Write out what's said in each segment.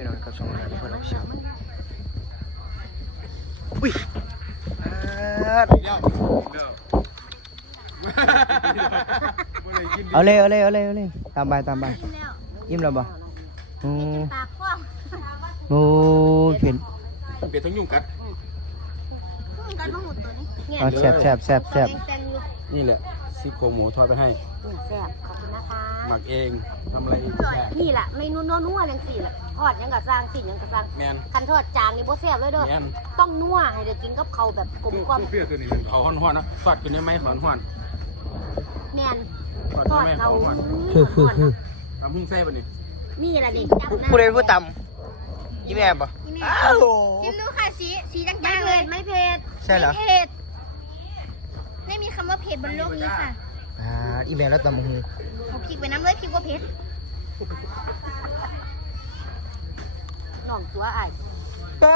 พี่น้องกับช่องร้านเพื่อนเราเชียวอุ้ยอ่าเอาเลยเอาเลยเอาเลยเอาเลยตามไปตามไปกินแล้วยิ้มแล้วบ่โอ้ปากคว่โอ้เห็นเบียดทั้งยุ่งกัดำพุ่งกันมาหมดตัวนี้เนี่ยเอาแซ่บแซ่บแซ่บแซ่บแตงๆอยู่นี่แหละซี่โครงหมูทอดไปให้เนี่ยแซ่บขอบคุณนะคะหมักเองทำอะไรเองได้นี่แหละเมนูนัวๆจังสี่แหละ ทอดยังกับสร้างสิ่งยังกับสร้างแมนคันทอดจางนี่บ่แซ่บเลยเด้อแมนต้องนัวให้ได้กินกับเขาวแบบกลมกล่อมเอาห้อนๆนะสอดกินได้ไหมขอนห้อนแม่นสอดทอดได้ไหมขเขาอนห้อนคือคือคือทำพุ่งแซ่บไปนี่นี่แหละนี่ผู้ใดผู้ต่ำยี่แม่บ่อ้าวชิมดูค่ะสีสีจไม่างๆเลเผ็ยดไม่เผ็ดใช่เหรอไม่เผ็ดไม่มีคำว่าเผ็ดบนโลกนี้ค่ะอ่าอีแม่แล้วตำหูเอาพริกไปน้ำเลยพริกว่าเผ็ด น้องตัวอ้ายป้า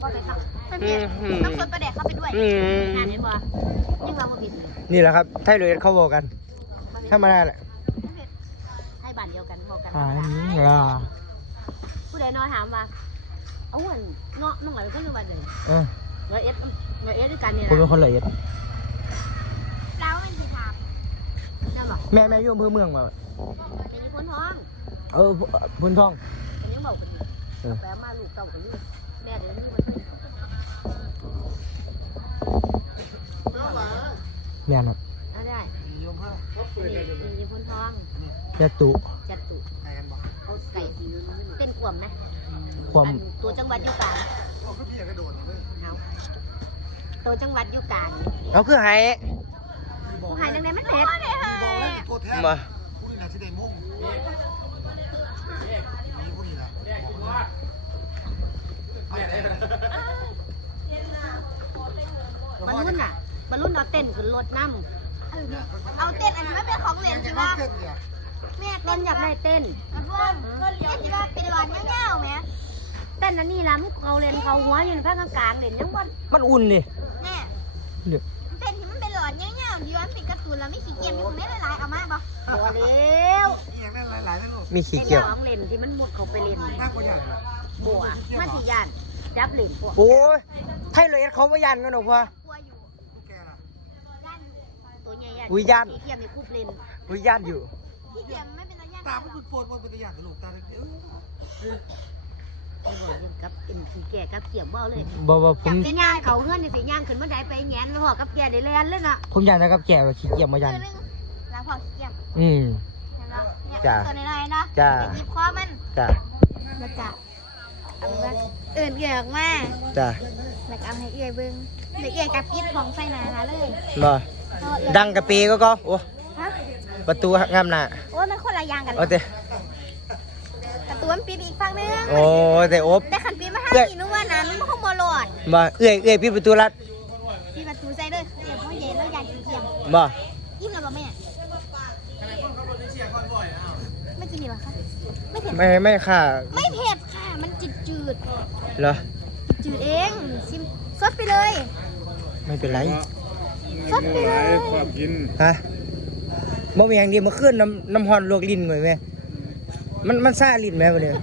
บ่ได้ครับมันเผ็ดอืมต้องสดประแดกเข้าไปด้วยอือ่านมได้บ่ยังว่าบ่ผิดนี่แหละครับไทยเลยเขาบอกกันธรรมดาแหละให้บ้านเดียวกันบอกกันอ่านี่ล่ะผู้ใดนอนถามว่าเอาอันเงาะน้องไหลก็คือว่าเลยเออเงาะเอ็ดเงาะเอ็ดด้วยกันนี่แหคุณเป็นละคนละเอียดแล้วมันสีถามนั่นบอกแม่แม่อยุ่อำเภอเมืองมาเป็นคนท้อง เออพุนทองเป็นยังบอกกันเออ แปลมาลูกเก่ากันอยู่แม่เดี๋ยวนี้มันเป็นแม่นครับเอาได้นี่มีคนท้องยาตุจัดตุเขาไก่เต้นกวมนะความอันตัวจังหวัดอยุกลางเอาตัวจังหวัดอยุกลางเขาคือไห้ผู้หายดังนั้นมันเผ็ด มาบรรลุนอะบรรลุน เอาเต้นขึ้นรถน้เอาเต้นอันนี้ไม่เป็นของเหลนใช่ปะแม่ำเต้เต้นนอยากได้เต้นมันว่าเต้นที่ว่าเป็นหลอดเงี้ยวๆไหมเต้นอันนี้ล่ะมันเขาเล่นเขาหัวอยู่ในภาคกลางๆเล่นยังวันมันอุ่นดิแม่เดี๋ยวเต้นที่มันเป็นหลอดเงี้ยวๆย้อนปิดการ์ตูนแล้วไม่ขี้เกียจมีผมไม่ละลายเอามาปะหัวเร็วมีขี้เป็นเกียจของเล่นที่มันหมดเขาไปเล่นบัวมันสิยันจับเล่นพวกโอ้ยไทยเลยเขาไม่ยันกันหรอกพ่อกลัวอยู่ ตัวใหญ่อุ้ยยันที่เทียมในคุบเล่นอุ้ยยันอยู่ ขี้เกียจไม่เป็นระยะตามันเป็นโฟนมันเป็นตัวอย่างตลกตาเด็กไอ้บอกยังกับเอ็มสีแก่กับเกี่ยมบ่เลยบอกว่าผมเป็นย่างเขาเงื่อนในสีย่างขึ้นบันไดไปแงนแล้วพอกับแก่ได้แลนเลยน่ะผมยันนะครับแก่ว่าขี้เกียจมายันเรื่องล้างพอขี้เกียจอืม เห็นไหมเนี่ยจ้ะตัวน้อยๆนะจ้ะเดี๋ยวหยิบคอมันจ้าแล้วจะเอาไว้เอื่นเกือกมาจ้าแล้วก็เอาให้เอื่อยเบิ้งเดี๋ยวเอื่อยกับปิดของใส่หนาหาเลย บ่ ดังกะปีก็ก็โอ้ฮะประตูงามหน้าโอ้ยมันคนละอย่างกันโอ้เตแต่ตัวมันปิดอีกฝั่งนึงโอ้แต่โอบแต่ขันปิดมาห้าเอื้อยสี่นึกว่านะมันไม่คงบอลอดบ่เอื้อยเอื้อยปิดประตูลัดปิดประตูใส่เลยเดี๋ยวพ่อเย็นแล้วยายขี้เกียจบ่ยิ้มแล้วป่ะแม่ไม่กินดีหรอคะไม่เผ็ดไม่ไม่ค่ะ ไม่เผ็ดค่ะ มันจืดจืดเหรอจืดเองชิมซดไปเลย ไม่เป็นไร ซดไปเลยความกินฮะบ่มีอย่างเดียวมาขึ้นน้ำน้ำฮอนลวกลิ้นหน่อยไหมมันมันซ่าลิ้นไหมวะเนี่ย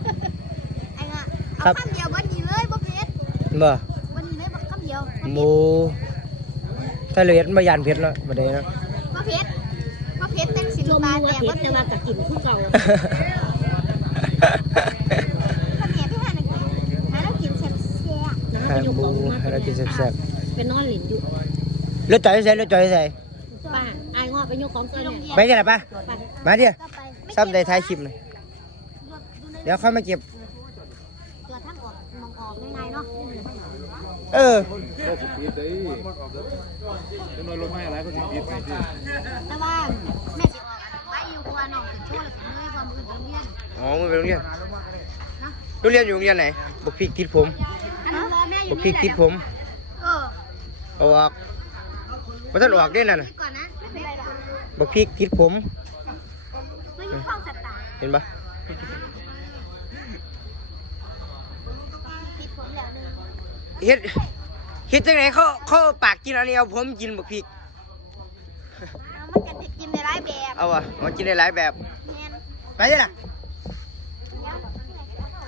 ไอ้น่ะครัเอาบ คำเดียววันนี้เลยบ่เผ็ดบ่วันนี้เลยบ่คำเดียวโมถ้าเลยมันบ่ยานเผ็ดแล้วบ่ได้เนาะ บ่เผ็ดบ่เผ็ดแต่งสินชมปลาว่าแต่เผ็ว่าดแต่ว่ากับกินคู่เก่าข้าวเหนียวพี่หาหนึ่งหาแล้วกินแซ่บให้หมูให้เรากินแซ่บเป็นนอนหลินอยู่ รถจอยใส่รถจอยใส่ป้าไอ้งอไปยกของเจ้าเนี่ยไปเดี๋ยวล่ะป่ะป้ามาเดี๋ยวก็ไปไม่ซับได้ท้ายคลิปหน่อยเดี๋ยวค่อยมาเก็บ ตัวทั้งออกมองออกง่ายๆเนาะเออ ก็สิปีดได้จะนอนลงให้อะไรก็สิปีดไปที่แต่ว่าแม่สิออกไว้อยู่กว่าน้องถึงโชว์เลยความมือถึงเรียนอ๋อมึงไปโรงเรียนโรงเรียนอยู่โรงเรียนไหนบกพริกติดผมอันนั้นรอแม่อบยู่กพริกติดผมเออเอาออก มาท่านออกได้นั่นน่ะไปก่อนนะไม่เป็นไรหรอกบกพริกติดผม ไม่ยุ่งข้องสัตว์ตาเห็นปะปิดผมแล้วหนึงเฮ็ดเฮ็ดจังไหนเขาเขาเอาปากกินอันนี้เอาผมกินบกพริก เอามันจะกินในร้ายแบบเอาอะมากินได้หลายแบบ แม่นไปเด้อล่ะ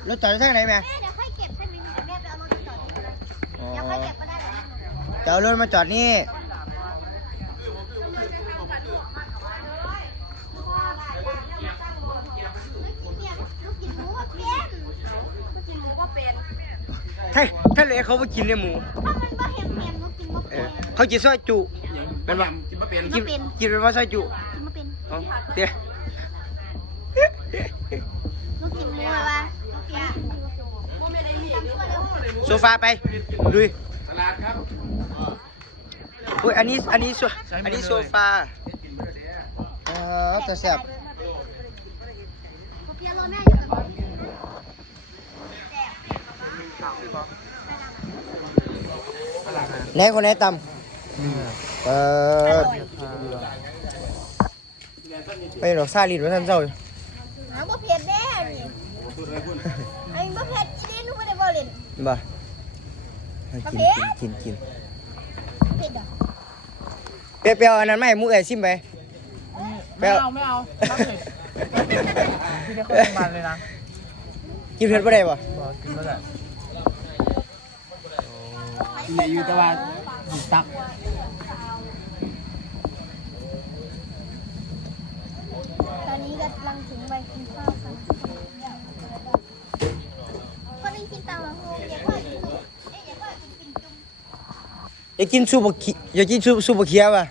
เดี๋ยวรถจอดอยู่ทางไหนแม่แม่เดี๋ยวค่อยเก็บใช่ไหมแม่ไปเอารถมาจอดนี่ก็ได้อ๋อเดี๋ยวค่อยเก็บก็ได้เหรอ จะเอารถมาจอดนี่ ลูกกินหมูก็เป็นลูกกินหมูก็เป็น ถ้าถ้าเหลยเขาไปกินเลยหมู ถ้ามันก็เห็นเห็นลูกกินก็เอเป็อนเขากินซอยจุเป็นว่ากินมาเป็นกินกินเป็นว่าซอยจุกินมาเป็นเอาเดี๋ยวลูกกินหมูอะไรวะลูกกินหมูโซฟาไปลุยตลาดครับอุ้ยอันนี้อันนี้โซอันนี้โซฟาเออแต่แซ่บ ไหนคนไหนตำเออไปดอกซาลิดไว้ท่านเจ้าหาบ่เผ็ดแน่นี่ไอ้บ่เผ็ดอีนี่หนูไม่ได้บ่เล่นบ่ให้กินกินกินเผ็ดอะเปรี้ยวๆอันนั้นไม่ให้หมูเอ๋ยชิมไปเปรี้ยวไม่เอาตั้งเลยพี่ได้เข้าโรงพยาบาลเลยนะกินเผ็ดบ่ได้บ่บอกกินแล้วแหละ เนี่ยอยู่แต่ว่าตักตอนนี้กำลังถึงไปกินข้าวกันคนนึงกินตังละหูอยากว่ากินเอ๊ะอยากว่ากินกินจุ่มอยากกินซุปบะเขีอยากกินซุปซุปบะเขียป่ะ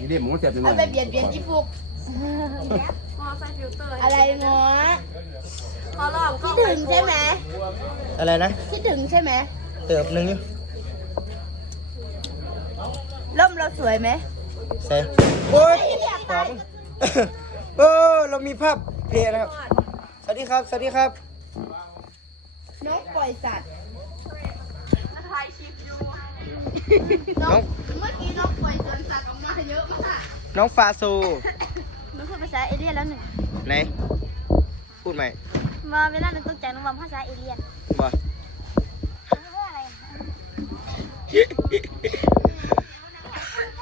นี่เด็หมูเสียบจังเลยเบียดเบียนอีฟุก อะไรเนาะคิดถึงใช่ไหมอะไรนะคิดถึงใช่ไหมเติบหนึงอยู่ร่มเราสวยไหมใส่โอ๊ยปอบมึงเออเรามีภาพเพลงนะครับ สวัสดีครับ สวัสดีครับ น้องปล่อยสัตว์น้องเมื่อกี้น้องปล่อยสวนสัตว์ออกมาเยอะมาก น้องฟาโซหนูพูดภาษาเอเลี่ยนแล้วหนึ่ง ไหน พูดใหม่มาเวลาหนูตกใจหนูบอกภาษาเอเลี่ยนบ่เพื่ออะไร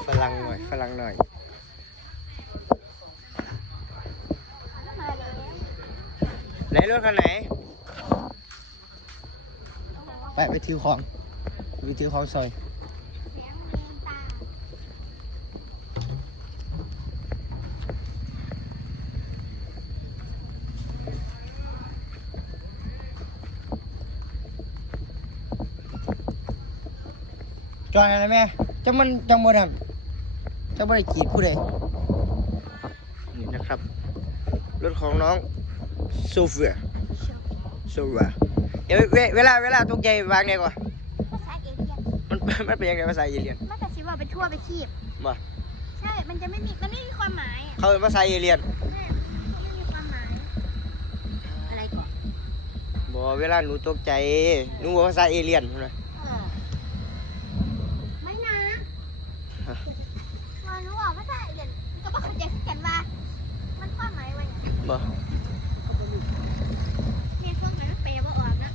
ฝรั่งหน่อยฝรั่งหน่อยไหนรถคันไหน ไปไปถือของ ไปถือของซอย จอยอะไรแม่จะมันจังบ่ดันจะบ่ได้กีดผู้ใดนี่นะครับ รถของน้องโซเฟียโซเฟียเดี๋ยวเวเวลาเวลาตกใจวางไงก่อนภาษาเอเลี่ยนมันมันเป็นยังไงภาษาเอเลียนมันจะสิว่าไปทั่วไปทีบบ่ใช่ มันจะไม่มี มันไม่มีความหมายอะเขาเป็นภาษาเอเลียนใช่มันไม่มีความหมาย อะไรก่อน บ่เวลาหนูตกใจหนูบอกภาษาเอเลียนใช่ไหม เออไม่นะมารู้ว่าภาษาเอเลี่ยนก็บอกเขาใจขึ้นกันว่า มันความหมายว่าอย่าง บ่เมียพวกนั้นเปย์บ่ออกนะ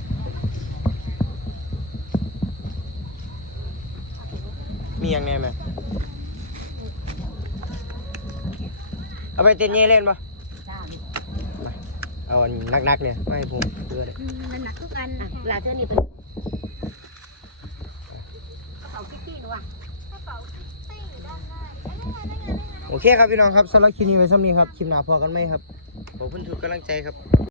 มีอย่างแน่ไหมเอาไปเต้นเย่เล่นบ่มาเอาอันนักๆเนี่ยไม่ให้ผมเพื่อเลยอืมมันหนักทุกอันนะหลานเธอนี่เป็นกระเป๋าคิตตี้หนูอะกระเป๋าคิตตี้อยู่ด้านหน้าได้ไงได้ไงได้ไงโอเคครับพี่น้องครับสำหรับคลิปนี้ไว้ซ้ำนี้ครับคลิปหน้าพอกันไหมครับ ขอบคุณทุกกำลังใจครับ